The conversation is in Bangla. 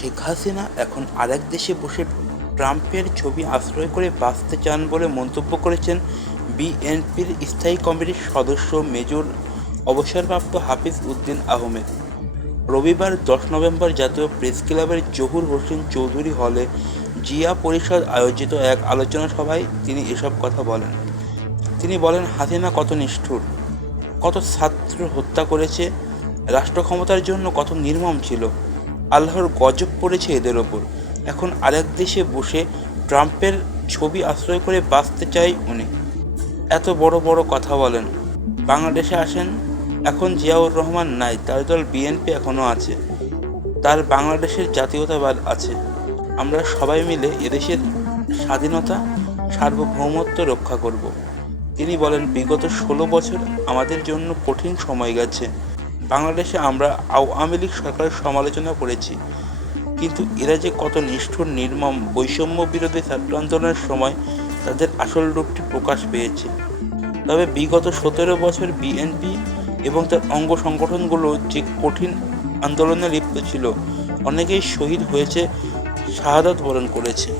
শেখ হাসিনা এখন আরেক দেশে বসে ট্রাম্পের ছবি আশ্রয় করে বাঁচতে চান বলে মন্তব্য করেছেন বিএনপির স্থায়ী কমিটির সদস্য মেজর অবসরপ্রাপ্ত হাফিজ উদ্দিন আহমেদ। রবিবার 10 নভেম্বর জাতীয় প্রেস ক্লাবের জহুর হোসেন চৌধুরী হলে জিয়া পরিষদ আয়োজিত এক আলোচনা সভায় তিনি এসব কথা বলেন। তিনি বলেন, হাসিনা কত নিষ্ঠুর, কত ছাত্র হত্যা করেছে, রাষ্ট্র ক্ষমতার জন্য কত নির্মম ছিল। আল্লাহর গজব পড়েছে এদের ওপর। এখন আরেক দেশে বসে ট্রাম্পের ছবি আশ্রয় করে বাঁচতে চাই উনি। এত বড় বড় কথা বলেন। বাংলাদেশে আসেন, এখন জিয়াউর রহমান নাই, তার দল বিএনপি এখনও আছে, তার বাংলাদেশের জাতীয়তাবাদ আছে। আমরা সবাই মিলে এদেশের স্বাধীনতা, সার্বভৌমত্ব রক্ষা করব। তিনি বলেন, বিগত 16 বছর আমাদের জন্য কঠিন সময় গেছে। বাংলাদেশে আমরা আওয়ামী লীগ সরকারের সমালোচনা করেছি, কিন্তু এরা যে কত নিষ্ঠুর, নির্মম, বৈষম্য বিরোধী ছাত্র আন্দোলনের সময় তাদের আসল রূপটি প্রকাশ পেয়েছে। তবে বিগত 17 বছর বিএনপি এবং তার অঙ্গ সংগঠনগুলো যে কঠিন আন্দোলনে লিপ্ত ছিল, অনেকেই শহীদ হয়েছে, শাহাদাত বরণ করেছে।